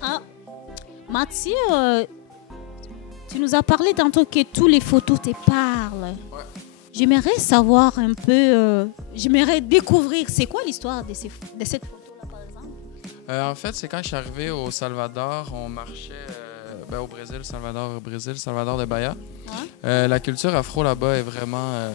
Ah, Mathieu, tu nous as parlé tantôt que tous les photos te parlent. Ouais. J'aimerais savoir un peu, j'aimerais découvrir, c'est quoi l'histoire de cette photo-là, par exemple? En fait, c'est quand je suis arrivé au Salvador, on marchait au Brésil, Salvador de Bahia. Ouais. La culture afro là-bas est vraiment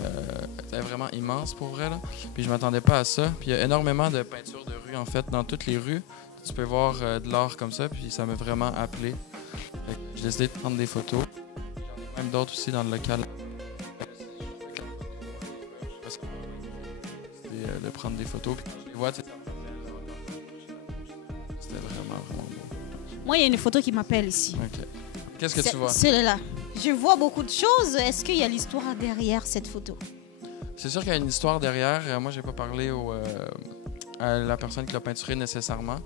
immense pour vrai. Là. Puis je m'attendais pas à ça. Puis il y a énormément de peintures de rue, en fait, dans toutes les rues. Tu peux voir de l'art comme ça, puis ça m'a vraiment appelé. Fait que j'ai décidé de prendre des photos. J'en ai même d'autres aussi dans le local. Parce que j'ai décidé de prendre des photos. Puis quand je les vois, tu sais, ça me rappelle, c'était vraiment, vraiment beau. Moi, il y a une photo qui m'appelle ici. OK. Qu'est-ce que tu vois? Celle-là. Je vois beaucoup de choses. Est-ce qu'il y a l'histoire derrière cette photo? C'est sûr qu'il y a une histoire derrière. Moi, j'ai pas parlé à la personne qui l'a peinturé nécessairement.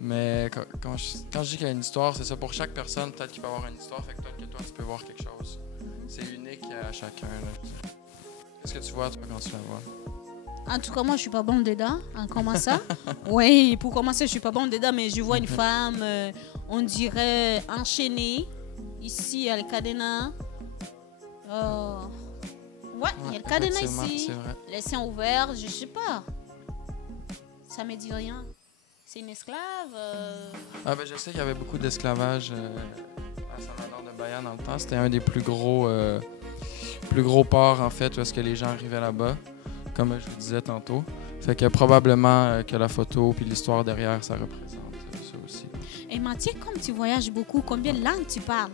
Mais quand je dis qu'il y a une histoire, c'est ça. Pour chaque personne, peut-être qu'il peut avoir une histoire. Fait que peut-être que toi, tu peux voir quelque chose. C'est unique à chacun. Là. Qu'est-ce que tu vois, toi, quand tu la vois? En tout cas, moi, je suis pas bonne dedans. En commençant. Oui, pour commencer, je suis pas bonne dedans, mais je vois une femme, on dirait enchaînée. Ici, il y a le cadenas. Ouais, il y a le cadenas ici. C'est vrai. Les seins ouverts, je sais pas. Ça me dit rien. C'est une esclave. Je sais qu'il y avait beaucoup d'esclavage à Salvador de Bahia dans le temps. C'était un des plus gros ports, en fait, où est-ce que les gens arrivaient là-bas, comme je vous disais tantôt. Fait que probablement que la photo puis l'histoire derrière, ça représente ça aussi. Et Mathieu, comme tu voyages beaucoup, combien de langues tu parles?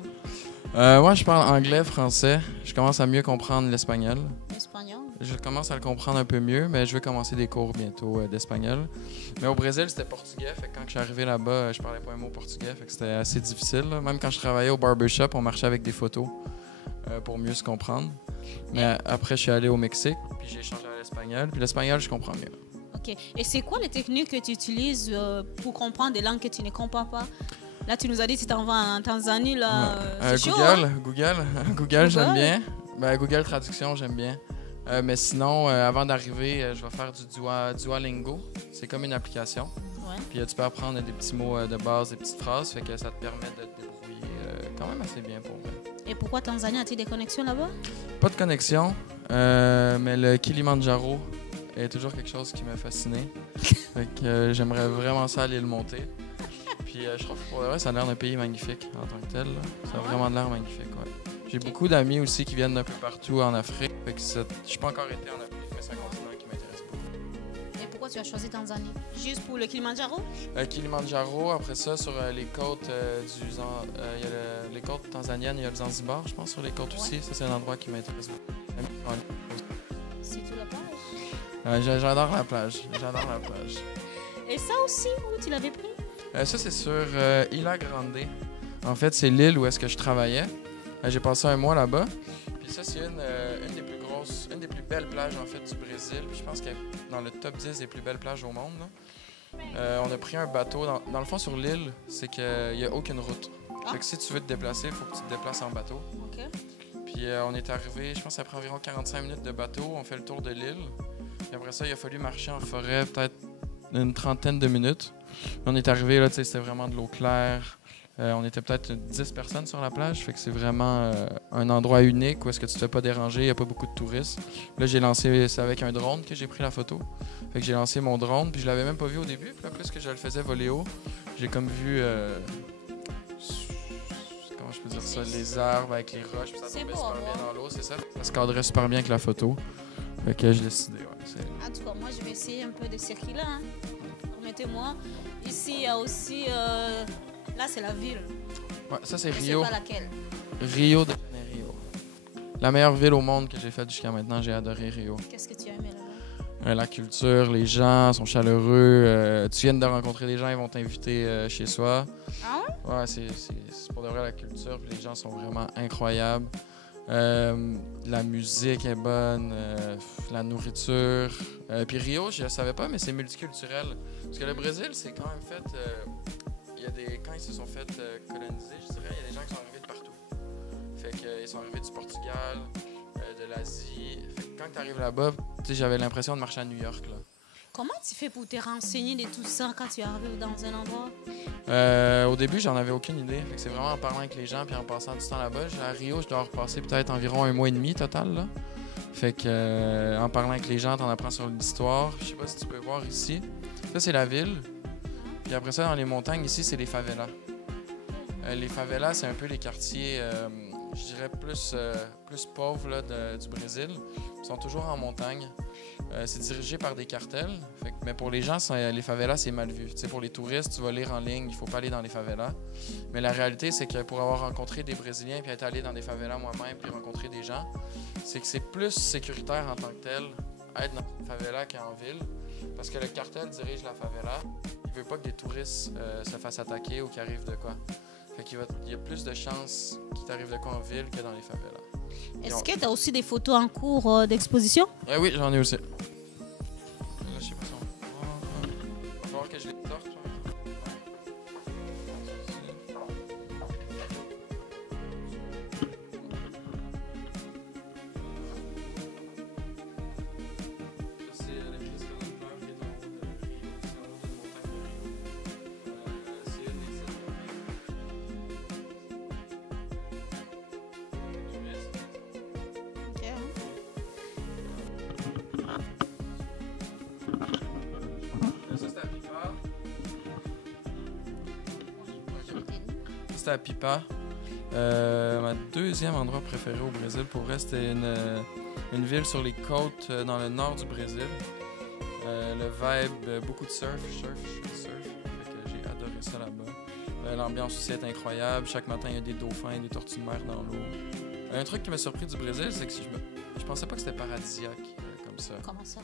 Moi, je parle anglais, français. Je commence à mieux comprendre l'espagnol. Espagnol? Je commence à le comprendre un peu mieux, mais je vais commencer des cours bientôt d'espagnol. Mais au Brésil, c'était portugais. Fait que quand je suis arrivé là-bas, je parlais pas un mot portugais. Fait que c'était assez difficile. Là. Même quand je travaillais au barbershop, on marchait avec des photos pour mieux se comprendre. Mais après, je suis allé au Mexique, puis j'ai changé à l'espagnol. Puis l'espagnol, je comprends mieux. OK. Et c'est quoi les techniques que tu utilises pour comprendre des langues que tu ne comprends pas? Là, tu nous as dit que tu t'en vas en Tanzanie. Là, c'est chaud, hein? Google, j'aime bien. Google Traduction, j'aime bien. Mais sinon, avant d'arriver, je vais faire du Duolingo. C'est comme une application. Ouais. Puis tu peux apprendre des petits mots de base, des petites phrases. Fait que ça te permet de te débrouiller quand même assez bien pour moi. Et pourquoi Tanzanie? As-tu des connexions là-bas? Pas de connexion, mais le Kilimandjaro est toujours quelque chose qui m'a fasciné. Fait que j'aimerais vraiment ça aller le monter. Puis je trouve que pour le vrai, ça a l'air d'un pays magnifique en tant que tel. Là. Ça a vraiment l'air magnifique, ouais. J'ai beaucoup d'amis aussi qui viennent d'un peu partout en Afrique. Fait que je suis pas encore été en Afrique, mais c'est un continent qui m'intéresse beaucoup. Et pourquoi tu as choisi Tanzanie? Juste pour le Kilimandjaro? Kilimandjaro, après ça, sur les côtes il y a les côtes tanzaniennes, il y a le Zanzibar, je pense, sur les côtes aussi. Ça, c'est un endroit qui m'intéresse beaucoup. C'est tout la plage? J'adore la plage. J'adore la plage. Et ça aussi, où tu l'avais pris? Ça, c'est sur Ilha Grande. En fait, c'est l'île où est-ce que je travaillais. J'ai passé un mois là-bas. Puis ça, c'est une des plus grosses, une des plus belles plages, en fait, du Brésil. Puis je pense qu'elle est dans le top 10 des plus belles plages au monde. On a pris un bateau. Dans le fond, sur l'île, c'est qu'il n'y a aucune route. Fait que si tu veux te déplacer, il faut que tu te déplaces en bateau. OK. Puis on est arrivé, je pense après environ 45 minutes de bateau, on fait le tour de l'île. Puis après ça, il a fallu marcher en forêt peut-être une trentaine de minutes. On est arrivé, là, c'était vraiment de l'eau claire. On était peut-être 10 personnes sur la plage, fait que c'est vraiment un endroit unique où est-ce que tu te fais pas déranger, il n'y a pas beaucoup de touristes. Là, c'est avec un drone que j'ai pris la photo. Fait que j'ai lancé mon drone, puis je l'avais même pas vu au début. Puis là, plus que je le faisais voler haut, j'ai comme vu, comment je peux dire ça, les arbres avec les roches, puis ça tombait super bien dans l'eau, c'est ça. Ça se cadrait super bien avec la photo. Fait que j'ai décidé, ouais. En tout cas, moi, je vais essayer un peu de circuler. Hein. Permettez-moi. Ici, il y a aussi... Là, c'est la ville. Ouais, ça, c'est Je Rio. sais pas laquelle. Rio de Janeiro. La meilleure ville au monde que j'ai faite jusqu'à maintenant. J'ai adoré Rio. Qu'est-ce que tu as aimé là-bas? La culture, les gens sont chaleureux. Tu viens de rencontrer des gens, ils vont t'inviter chez soi. Ah ouais? Ouais, c'est pour de vrai la culture. Puis les gens sont vraiment incroyables. La musique est bonne. La nourriture. Puis Rio, je ne savais pas, mais c'est multiculturel. Parce que le Brésil, c'est quand même fait... quand ils se sont fait coloniser, je dirais, il y a des gens qui sont arrivés de partout. Fait qu'ils sont arrivés du Portugal, de l'Asie. Fait que quand tu arrives là-bas, j'avais l'impression de marcher à New York. Là. Comment tu fais pour te renseigner de tout ça quand tu arrives dans un endroit? Au début, j'en avais aucune idée. Fait que c'est vraiment en parlant avec les gens puis en passant du temps là-bas. À Rio, je dois repasser peut-être environ 1 mois et demi total. Là. Fait que en parlant avec les gens, t'en apprends sur l'histoire. Je sais pas si tu peux voir ici. Ça, c'est la ville. Puis après ça, dans les montagnes, ici, c'est les favelas. Les favelas, c'est un peu les quartiers, je dirais, plus pauvres là, du Brésil. Ils sont toujours en montagne. C'est dirigé par des cartels. Fait que, mais pour les gens, les favelas, c'est mal vu. T'sais, pour les touristes, tu vas lire en ligne, il faut pas aller dans les favelas. Mais la réalité, c'est que pour avoir rencontré des Brésiliens puis être allé dans des favelas moi-même puis rencontrer des gens, c'est que c'est plus sécuritaire en tant que tel être dans une favela qu'en ville. Parce que le cartel dirige la favela. Il veut pas que des touristes se fassent attaquer ou qu'il arrive de quoi. Fait qu'il y a plus de chances qu'il t'arrive de quoi en ville que dans les favelas. Est-ce que tu as aussi des photos en cours d'exposition? Oui, j'en ai aussi. Là, je sais pas si on... va falloir que je les sorte. C'était à Pipa. Ma deuxième endroit préféré au Brésil, pour vrai, c'était une ville sur les côtes dans le nord du Brésil. Le vibe, beaucoup de surf. Je fais du surf. Fait que j'ai adoré ça là-bas. L'ambiance aussi est incroyable. Chaque matin, il y a des dauphins et des tortues de mer dans l'eau. Un truc qui m'a surpris du Brésil, c'est que je pensais pas que c'était paradisiaque comme ça. Comment ça?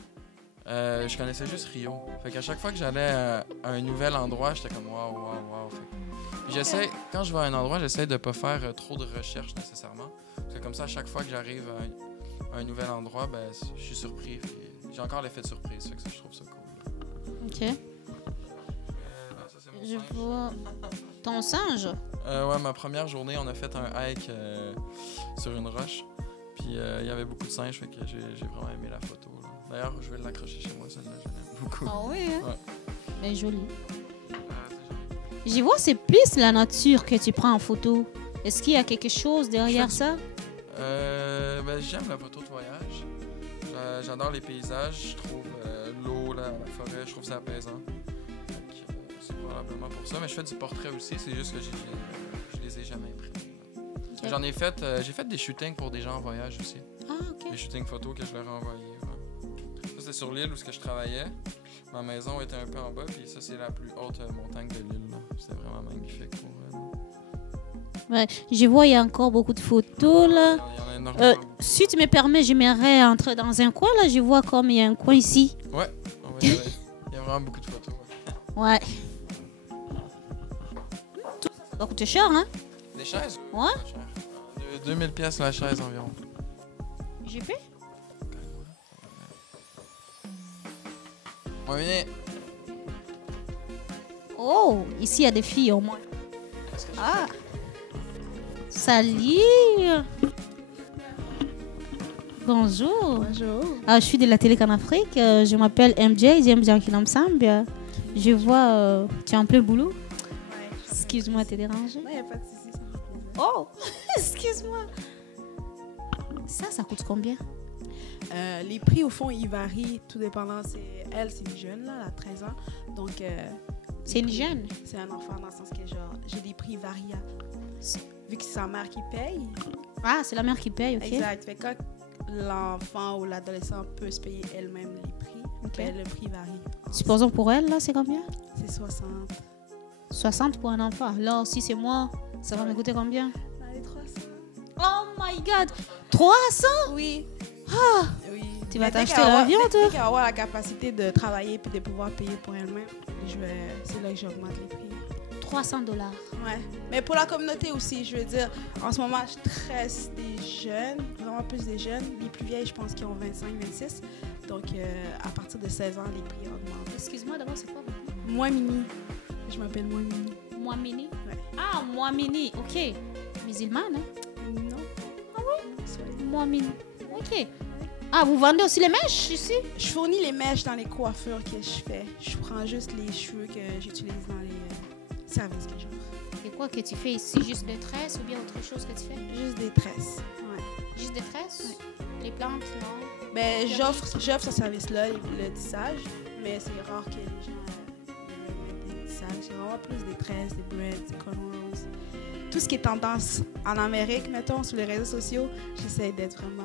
Je connaissais juste Rio. Fait qu'à chaque fois que j'allais à un nouvel endroit, j'étais comme waouh. J'essaie, quand je vais à un endroit, j'essaie de ne pas faire trop de recherches nécessairement. Parce que comme ça, à chaque fois que j'arrive à un nouvel endroit, ben, je suis surpris. J'ai encore l'effet de surprise. Fait que ça, je trouve ça cool. OK. Là, ça, c'est mon Je singe. vois ton singe. Ouais, ma première journée, on a fait un hike sur une roche. Puis il y avait beaucoup de singes, fait que j'ai vraiment aimé la photo. Là. D'ailleurs, je vais l'accrocher chez moi, celle-là, je l'aime beaucoup. Ah oui, hein? Ouais. Elle est jolie. C'est joli. J'y vois, c'est plus la nature que tu prends en photo. Est-ce qu'il y a quelque chose derrière ça? Ben, j'aime la photo de voyage. J'adore les paysages. Je trouve l'eau, la forêt, je trouve ça apaisant. C'est probablement pour ça. Mais je fais du portrait aussi. C'est juste que je les ai jamais pris. Okay. J'en ai fait, j'ai fait des shootings pour des gens en voyage aussi. Ah, OK. Des shootings photos que je leur ai envoyés. Ouais. Ça, c'était sur l'île où je travaillais. Ma maison était un peu en bas, puis ça, c'est la plus haute montagne de l'île. C'était vraiment magnifique pour elle. Ouais, je vois, il y a encore beaucoup de photos, là. Il y en a énormément. Si tu me permets, j'aimerais entrer dans un coin, là. Je vois comme il y a un coin ici. Ouais, on va y aller. Il y a vraiment beaucoup de photos. Ouais. Tout ça doit coûter cher, hein? Des chaises? Ouais. 2000 pièces la chaise environ. J'ai fait? On va venir. Oh, ici il y a des filles au moins. Ah, salut. Bonjour. Bonjour. Ah, je suis de la télé Canafrique. Je m'appelle MJ, j'aime bien qu'il Sambia. Je vois, tu es en plein boulot. Ouais, Excuse-moi de te déranger. non, il n'y a pas de souci, ça me fait plaisir. Oh, excuse-moi. Ça coûte combien? Les prix, au fond, ils varient, tout dépendant. Elle, c'est une jeune, là, elle a 13 ans. Donc, C'est une jeune? c'est un enfant dans le sens que, genre, j'ai des prix variables. Vu que c'est sa mère qui paye. Ah, c'est la mère qui paye, ok. Exact. Fait que quand l'enfant ou l'adolescent peut se payer elle-même les prix, Ok. ben, le prix varie. Supposons pour elle, là, c'est combien? C'est 60. 60 pour un enfant. Alors, si c'est moi, ça va me coûter combien? Dans les 300. Oh my God! 300? Oui. Oui. Tu vas Mais dès t'acheter qu'elle va l'avion, avoir- toi? Dès qu'elle va avoir la capacité de travailler puis de pouvoir payer pour elle-même, c'est là que j'augmente les prix. 300 $. Ouais. Mais pour la communauté aussi, je veux dire, en ce moment, je tresse des jeunes, vraiment plus des jeunes. Les plus vieilles, je pense qu'ils ont 25, 26. Donc, à partir de 16 ans, les prix augmentent. Excuse-moi, d'abord, c'est quoi? Moi, Mini. Je m'appelle Moi, Mini. Moi mini? Ouais. Ah, moi mini, ok. Musulmane, hein? Non. Moi mini. Ok. Ah, vous vendez aussi les mèches ici? Je fournis les mèches dans les coiffures que je fais. Je prends juste les cheveux que j'utilise dans les services que j'offre. C'est quoi que tu fais ici? Juste des tresses ou bien autre chose que tu fais? Juste des tresses. Ouais. Juste des tresses? Les plantes, non? Ben, j'offre ce service-là, le tissage, mais c'est rare que les gens mettent des tissages. C'est vraiment plus des tresses, des braids, des cornrows. Tout ce qui est tendance en Amérique, mettons, sur les réseaux sociaux, j'essaie d'être vraiment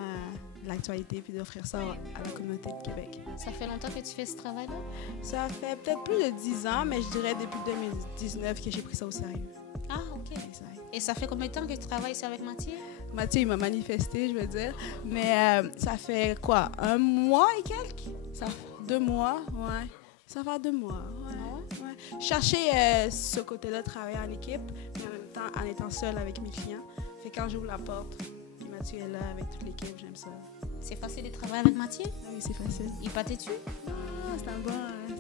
de l'actualité puis d'offrir ça à la communauté de Québec. Ça fait longtemps que tu fais ce travail-là? Ça fait peut-être plus de 10 ans, mais je dirais depuis 2019 que j'ai pris ça au sérieux. Ah, OK. Exact. Et ça fait combien de temps que tu travailles ici avec Mathieu? Mathieu, il m'a manifesté, je veux dire. Mais ça fait quoi? 1 mois et quelques? Ça fait 2 mois, ouais. Ça fait 2 mois, ouais. Ouais. Chercher ce côté-là, travailler en équipe, mais en même temps, en étant seule avec mes clients. Fait que quand j'ouvre la porte, puis Mathieu est là avec toute l'équipe, j'aime ça. C'est facile de travailler avec Mathieu? Oui, c'est facile. Il pâtait-tu? Ah, c'est un bon gars.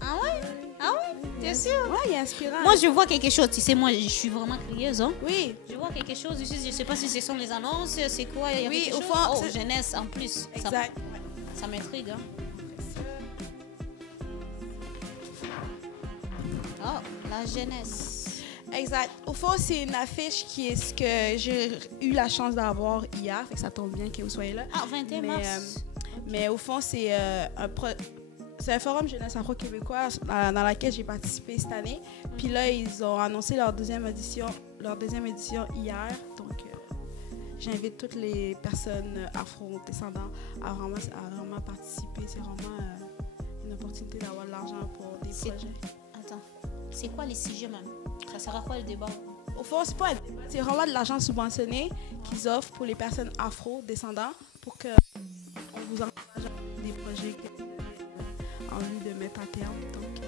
Ah ouais? Ah ouais? T'es sûr? Ouais, il est inspirant. Moi, je vois quelque chose. Tu sais, moi, je suis vraiment curieuse. Hein? Oui. Je vois quelque chose ici. Je ne sais pas si ce sont les annonces. C'est quoi? Il y a Oui, quelque au chose? fond, Oh, jeunesse en plus. Exact. Ça m'intrigue. Hein? Oh, la jeunesse. Exact. Au fond, c'est une affiche qui est ce que j'ai eu la chance d'avoir hier. Fait que ça tombe bien que vous soyez là. Ah, 21 mars. Mais au fond, c'est un forum jeunesse afro-québécois dans laquelle j'ai participé cette année. Puis là, ils ont annoncé leur deuxième édition hier. Donc, j'invite toutes les personnes afro-descendants à vraiment participer. C'est vraiment une opportunité d'avoir de l'argent pour des projets. Attends, c'est quoi les sujets même? Ça sert à quoi le débat? Au fond, c'est pas un débat. C'est vraiment de l'argent subventionné qu'ils offrent pour les personnes afro-descendants pour qu'on vous encourage à des projets que vous avez envie de mettre à terme. Donc,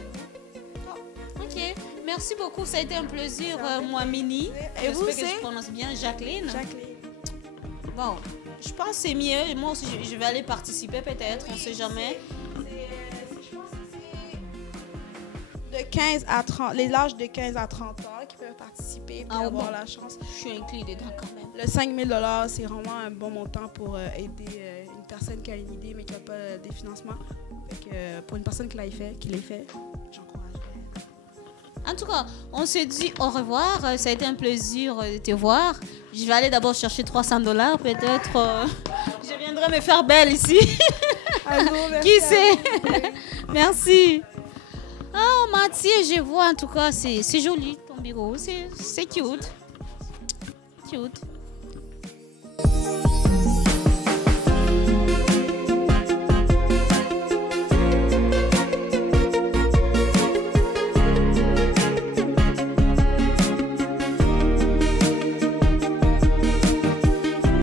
OK. Merci beaucoup. Ça a été un plaisir, moi, Mini. Et vous, j'espère que je prononce bien Jacqueline. Jacqueline. Bon, je pense que c'est mieux. Moi aussi, je vais aller participer peut-être. On ne sait jamais. Je pense que c'est de 15 à 30, les âges de 15 à 30 ans qui peuvent participer et avoir la chance. Je suis inclus dedans quand même. Le 5 000 $, c'est vraiment un bon montant pour aider une personne qui a une idée mais qui n'a pas des financements. Fait que, pour une personne qui les fait, j'encourage. En tout cas, on se dit au revoir. Ça a été un plaisir de te voir. Je vais aller d'abord chercher 300 $. Peut-être je viendrai me faire belle ici. Qui sait? Merci. Oh, Mathieu, je vois en tout cas, c'est joli ton bureau. C'est cute. Cute.